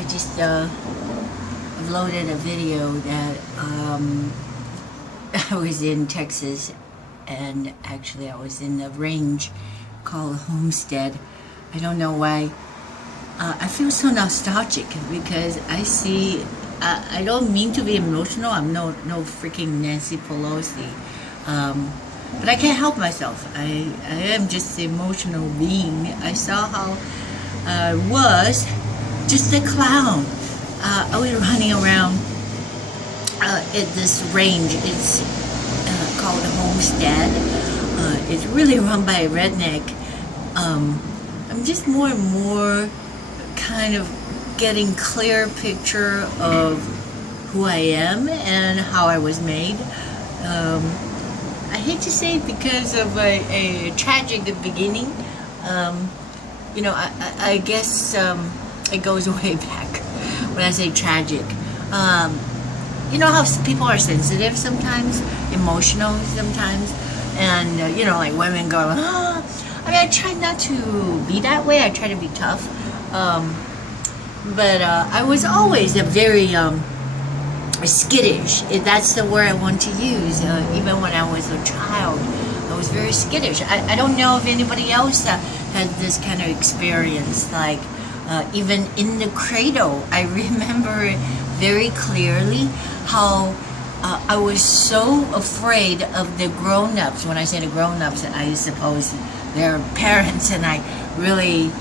I just uploaded a video that I was in Texas, and actually I was in a range called Homestead. I don't know why. I feel so nostalgic because I see. I don't mean to be emotional. I'm no freaking Nancy Pelosi, but I can't help myself. I am just an emotional being. I saw how I was just a clown. I was running around at this range. It's called Homestead. It's really run by a redneck. I'm just more and more kind of getting clear picture of who I am and how I was made. I hate to say it because of a tragic beginning. I guess it goes way back when I say tragic. You know how people are sensitive sometimes, emotional sometimes, and like women go, I mean, I try not to be that way. I try to be tough. But I was always a very skittish. That's the word I want to use. Even when I was a child, I was very skittish. I don't know if anybody else had this kind of experience. Like even in the cradle, I remember very clearly how I was so afraid of the grown-ups. When I say the grown-ups, I suppose they're parents, and I really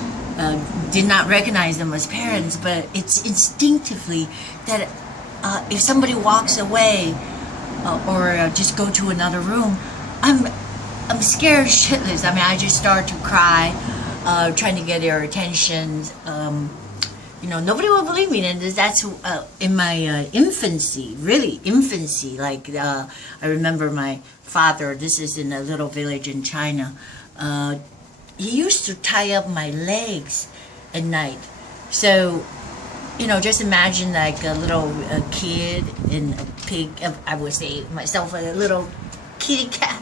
did not recognize them as parents, but it's instinctively that if somebody walks away or just go to another room, I'm scared shitless. I mean, I just start to cry, trying to get their attention. Nobody will believe me, and that's in my infancy, really infancy. Like I remember my father. This is in a little village in China. He used to tie up my legs at night. So, just imagine like a little kid in a pig, I would say myself, a little kitty cat.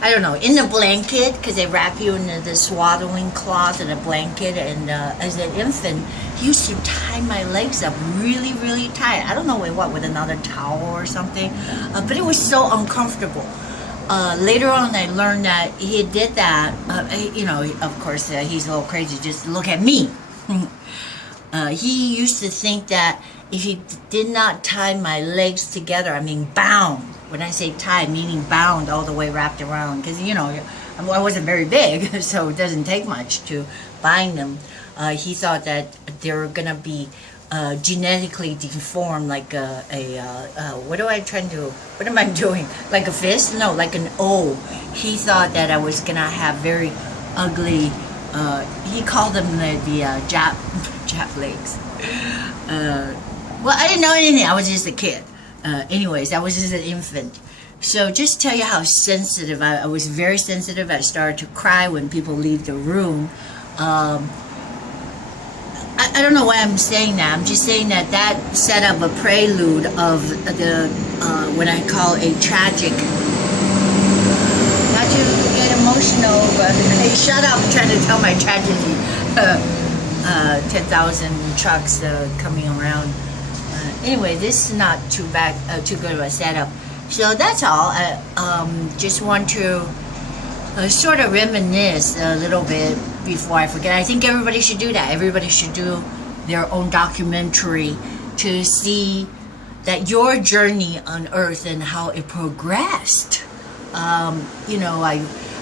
I don't know, in a blanket, because they wrap you in the swaddling cloth in a blanket. And as an infant, he used to tie my legs up really, really tight. I don't know with another towel or something. But it was so uncomfortable. Later on, I learned that he did that. Of course, he's a little crazy. Just look at me. He used to think that if he did not tie my legs together, I mean bound. When I say tied, meaning bound all the way wrapped around, because I wasn't very big, so it doesn't take much to bind them. He thought that they were gonna be genetically deformed, like what am I doing? Like a fist? No, like an O. He thought that I was gonna have very ugly. He called them the Jap legs. Well, I didn't know anything. I was just a kid. Anyways, I was just an infant. So just tell you how sensitive I was. Very sensitive. I started to cry when people leave the room. I don't know why I'm saying that. I'm just saying that set up a prelude of the what I call a tragic. Not to get emotional, but hey, shut up! I'm trying to tell my tragedy. 10,000 trucks coming around. Anyway, this is not too good of a setup. So that's all. I just want to sort of reminisce a little bit before I forget. I think everybody should do that. Everybody should do their own documentary to see that your journey on Earth and how it progressed. I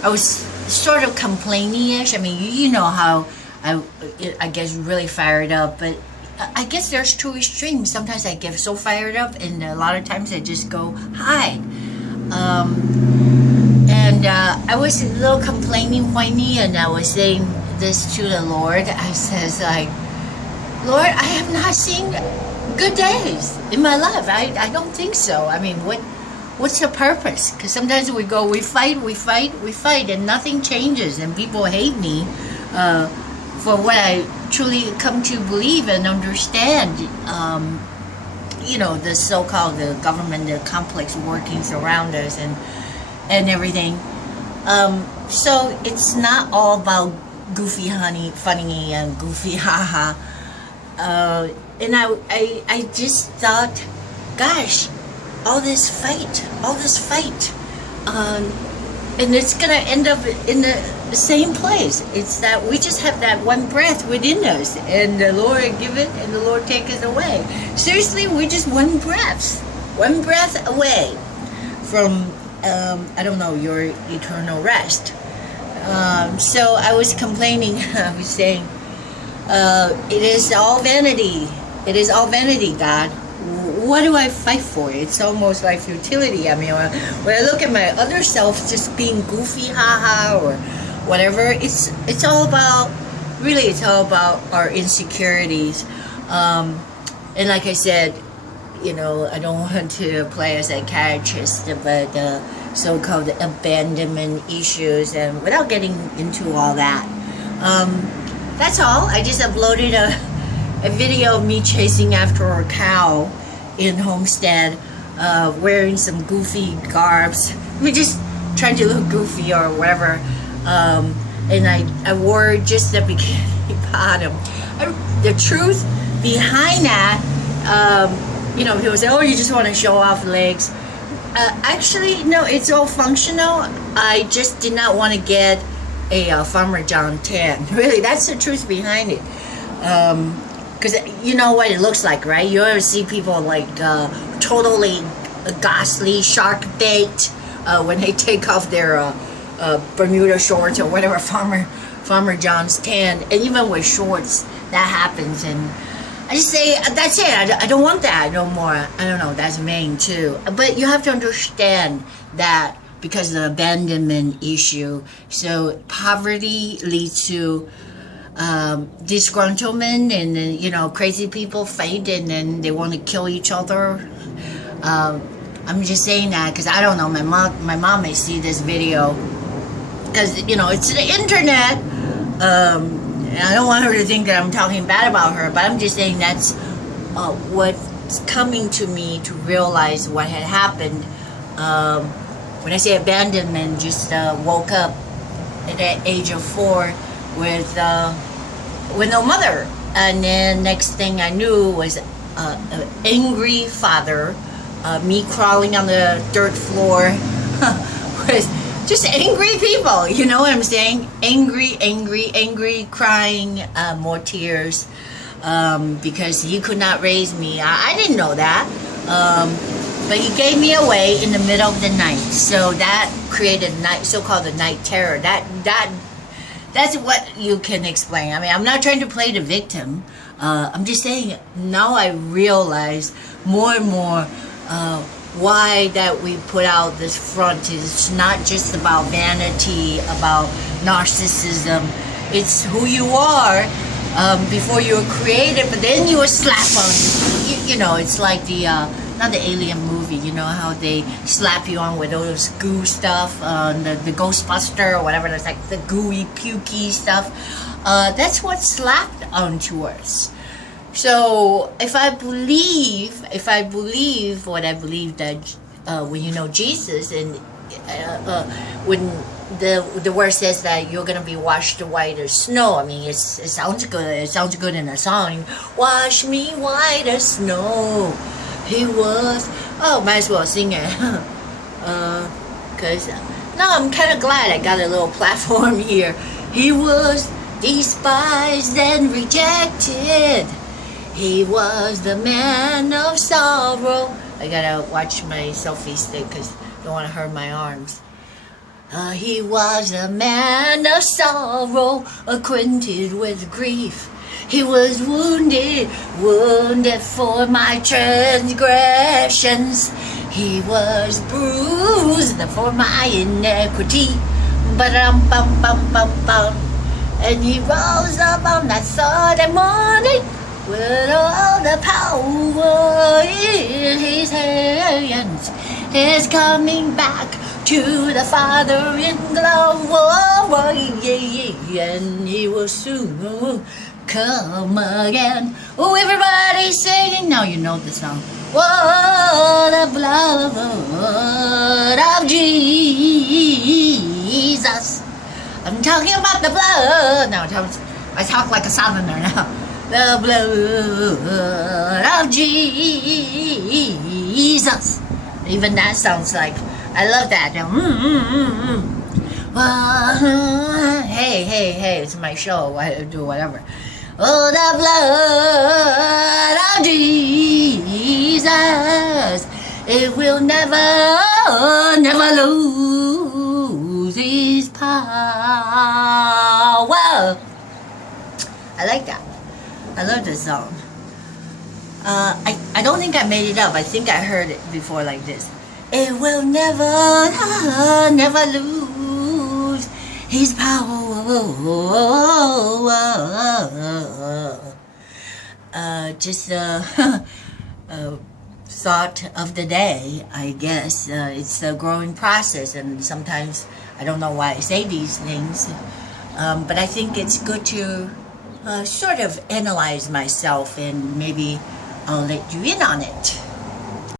was sort of complaining-ish. I mean, you know how I guess really fired up, but I guess there's two extremes. Sometimes I get so fired up, and a lot of times I just go hide. I was a little complaining, whiny, and I was saying this to the Lord. I says like, Lord, I have not seen good days in my life. I don't think so. I mean, what's the purpose? Because sometimes we fight, and nothing changes, and people hate me for what I truly come to believe and understand. The so-called the government, the complex workings around us, and everything. So it's not all about goofy, funny, and goofy, haha. and I just thought, gosh, all this fight, and it's gonna end up in the same place. It's that we just have that one breath within us, and the Lord give it, and the Lord take it away. Seriously, we're just one breath away from I don't know, your eternal rest. So I was complaining. I was saying, it is all vanity. It is all vanity, God. What do I fight for? It's almost like futility. I mean, when I look at my other self just being goofy, haha, or whatever, it's all about, really, it's all about our insecurities. And like I said, you know, I don't want to play as a psychiatrist, but so-called abandonment issues, and without getting into all that, that's all. I just uploaded a video of me chasing after a cow in Homestead, wearing some goofy garbs. I mean, just trying to look goofy or whatever. And I wore just the bikini bottom. The truth behind that, you know, people say, oh, you just want to show off legs. Actually, no, it's all functional. I just did not want to get a Farmer John tan. Really, that's the truth behind it. Because you know what it looks like, right? You ever see people like totally ghastly shark bait when they take off their Bermuda shorts or whatever, Farmer John's tan, and even with shorts, that happens. And I just say, that's it. I don't want that no more. I don't know. That's Maine too. But you have to understand that because of the abandonment issue. So poverty leads to disgruntlement, and then, you know, crazy people fight, and then they want to kill each other. I'm just saying that because I don't know. My mom may see this video because, you know, it's the internet. And I don't want her to think that I'm talking bad about her, but I'm just saying that's what's coming to me to realize what had happened. When I say abandonment, just woke up at the age of 4 with no mother, and then next thing I knew was an angry father, me crawling on the dirt floor with just angry people, you know what I'm saying? Angry, crying, more tears, because he could not raise me. I didn't know that, but he gave me away in the middle of the night. So that created so-called the night terror. That's what you can explain. I mean, I'm not trying to play the victim. I'm just saying, now I realize more and more why that we put out this front is not just about vanity, about narcissism. It's who you are before you were created, but then you were slapped on. You know, it's like the not the Alien movie. You know how they slap you on with all those goo stuff, the Ghostbuster or whatever. There's like the gooey, pukey stuff. That's what's slapped onto us. So if I believe what I believe, that when you know Jesus, and when the word says that you're gonna be washed white as snow, I mean, it sounds good. It sounds good in a song. Wash me white as snow. He was. Oh, might as well sing it. Cause no, I'm kind of glad I got a little platform here. He was despised and rejected. He was the man of sorrow. I gotta watch my selfie stick because I don't want to hurt my arms. He was a man of sorrow, acquainted with grief. He was wounded for my transgressions. He was bruised for my iniquity. Ba-dum-bum-bum-bum-bum. And he rose up on that Sunday morning with all the power in his hands. He's coming back to the Father in glory, and he will soon come again. Oh, everybody singing. Now you know the song. Oh, the blood of Jesus. I'm talking about the blood. No, I talk like a southerner now. the blood of Jesus. Even that sounds like, I love that. Hey, hey, hey, it's my show. I do whatever. Oh, the blood of Jesus, it will never, never lose its power. I like that. I love this song. I don't think I made it up. I think I heard it before like this. It will never, never lose his power. Just a thought of the day, I guess. It's a growing process, and sometimes I don't know why I say these things, but I think it's good to sort of analyze myself, and maybe I'll let you in on it.